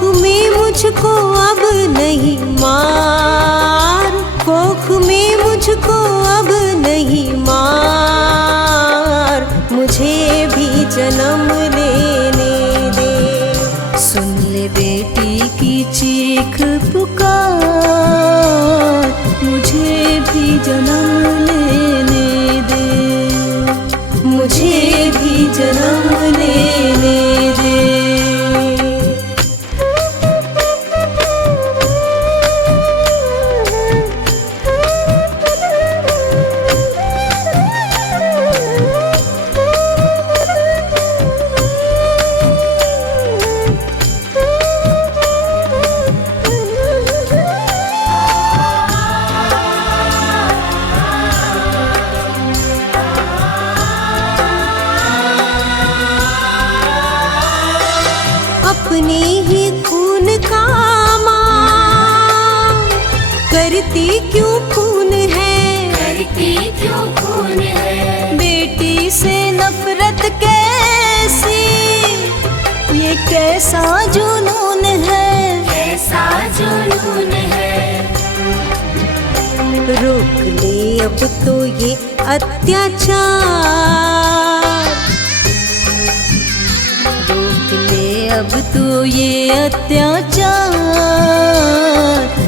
में मुझको अब नहीं मार, कोख में मुझको अब नहीं मार, मुझे भी जन्म लेने दे। सुन ले बेटी की चीख पुकार, मुझे भी जन्म लेने दे, मुझे भी जन्म लेने दे। अपने ही खून का मां करती क्यों खून है, करती क्यों खून है। बेटी से नफरत कैसी, ये कैसा जुनून है, कैसा जुनून है। रोक ले अब तो ये अत्याचार, रोक ले अब तो ये अत्याचार,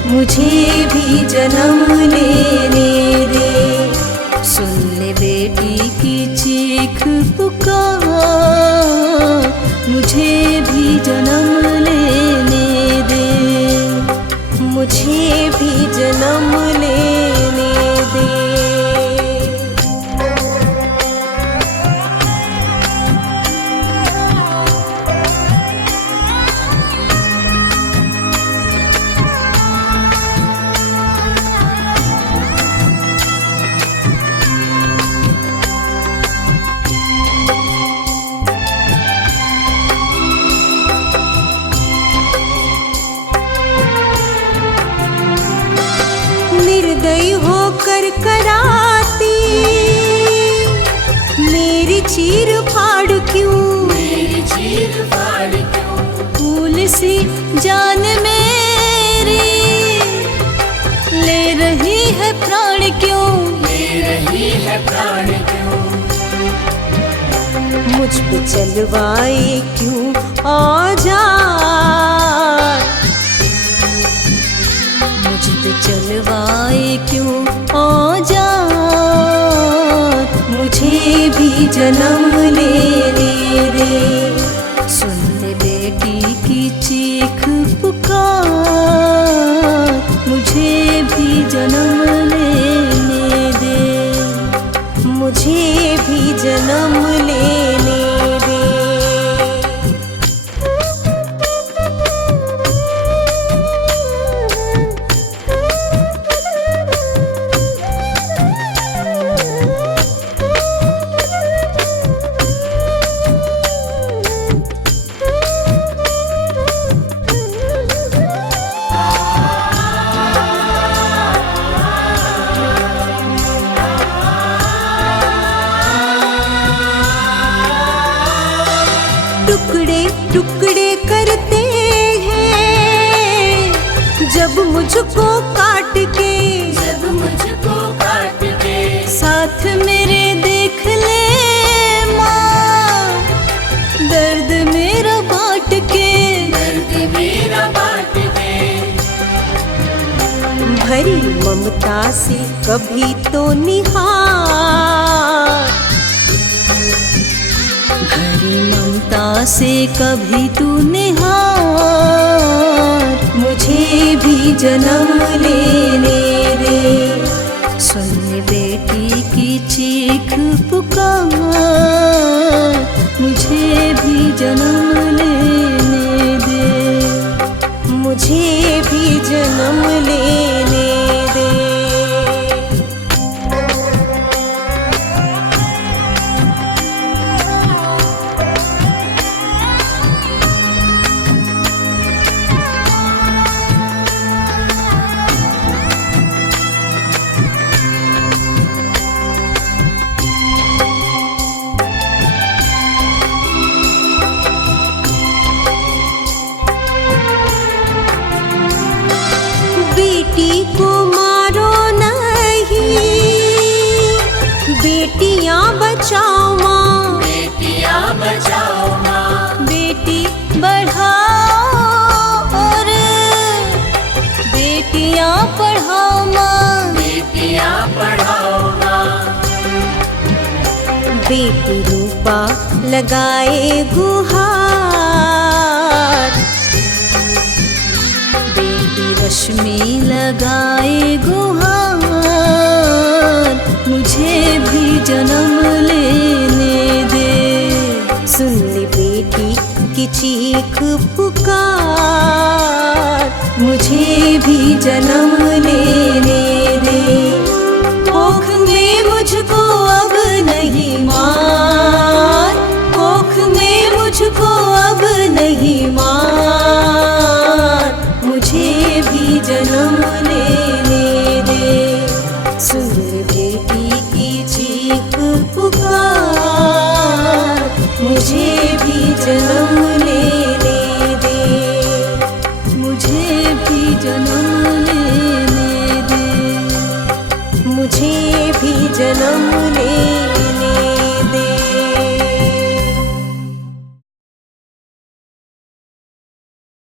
मुझे भी जन्म लेने दे। सुन ले बेटी की चीख पुकार, मुझे भी जन्म लेने दे, मुझे भी जन्म लेने दे। निर्दयी होकर कराती मेरी चीर फाड़ क्यों, मेरी चीर फाड़ क्यों। फूल सी जान मेरी ले रही है प्राण क्यों, ले रही है प्राण क्यों। मुझ पे चलवाए क्यों औजार, मुझ पे चलवाए क्यों औजार, मुझे भी जन्म लेने दे। सुन ले बेटी की चीख पुकार, मुझे भी जन्म लेने दे, मुझे भी जन्म लेने दे। टुकड़े टुकड़े करते हैं जब मुझको काट के, जब मुझको काट के। साथ मेरे देख ले माँ, दर्द मेरा बांट के, दर्द मेरा बांट के। भरी ममता से कभी तो निहार, भरी ममता से कभी तू निहार, मुझे भी जन्म लेने दे। सुन ले बेटी की चीख पुकार, मुझे भी जन्म लेने दे, मुझे भी जन्म लेने दे। बेटी को मारो नहीं, बेटियां बचाओ माँ, बेटियां बचाओ माँ, बेटी बढ़ाओ रे, बेटियां पढ़ाओ माँ, बेटियां पढ़ाओ माँ। बेटी रूपा लगाए गुहार, बेटी रश्मि लगाए गुहार, मुझे भी जन्म लेने दे। सुन ले बेटी की चीख पुकार, मुझे भी जन्म लेने दे। कोख में मुझको अब नहीं मार, कोख में मुझको अब नहीं मार, मुझे भी जन्म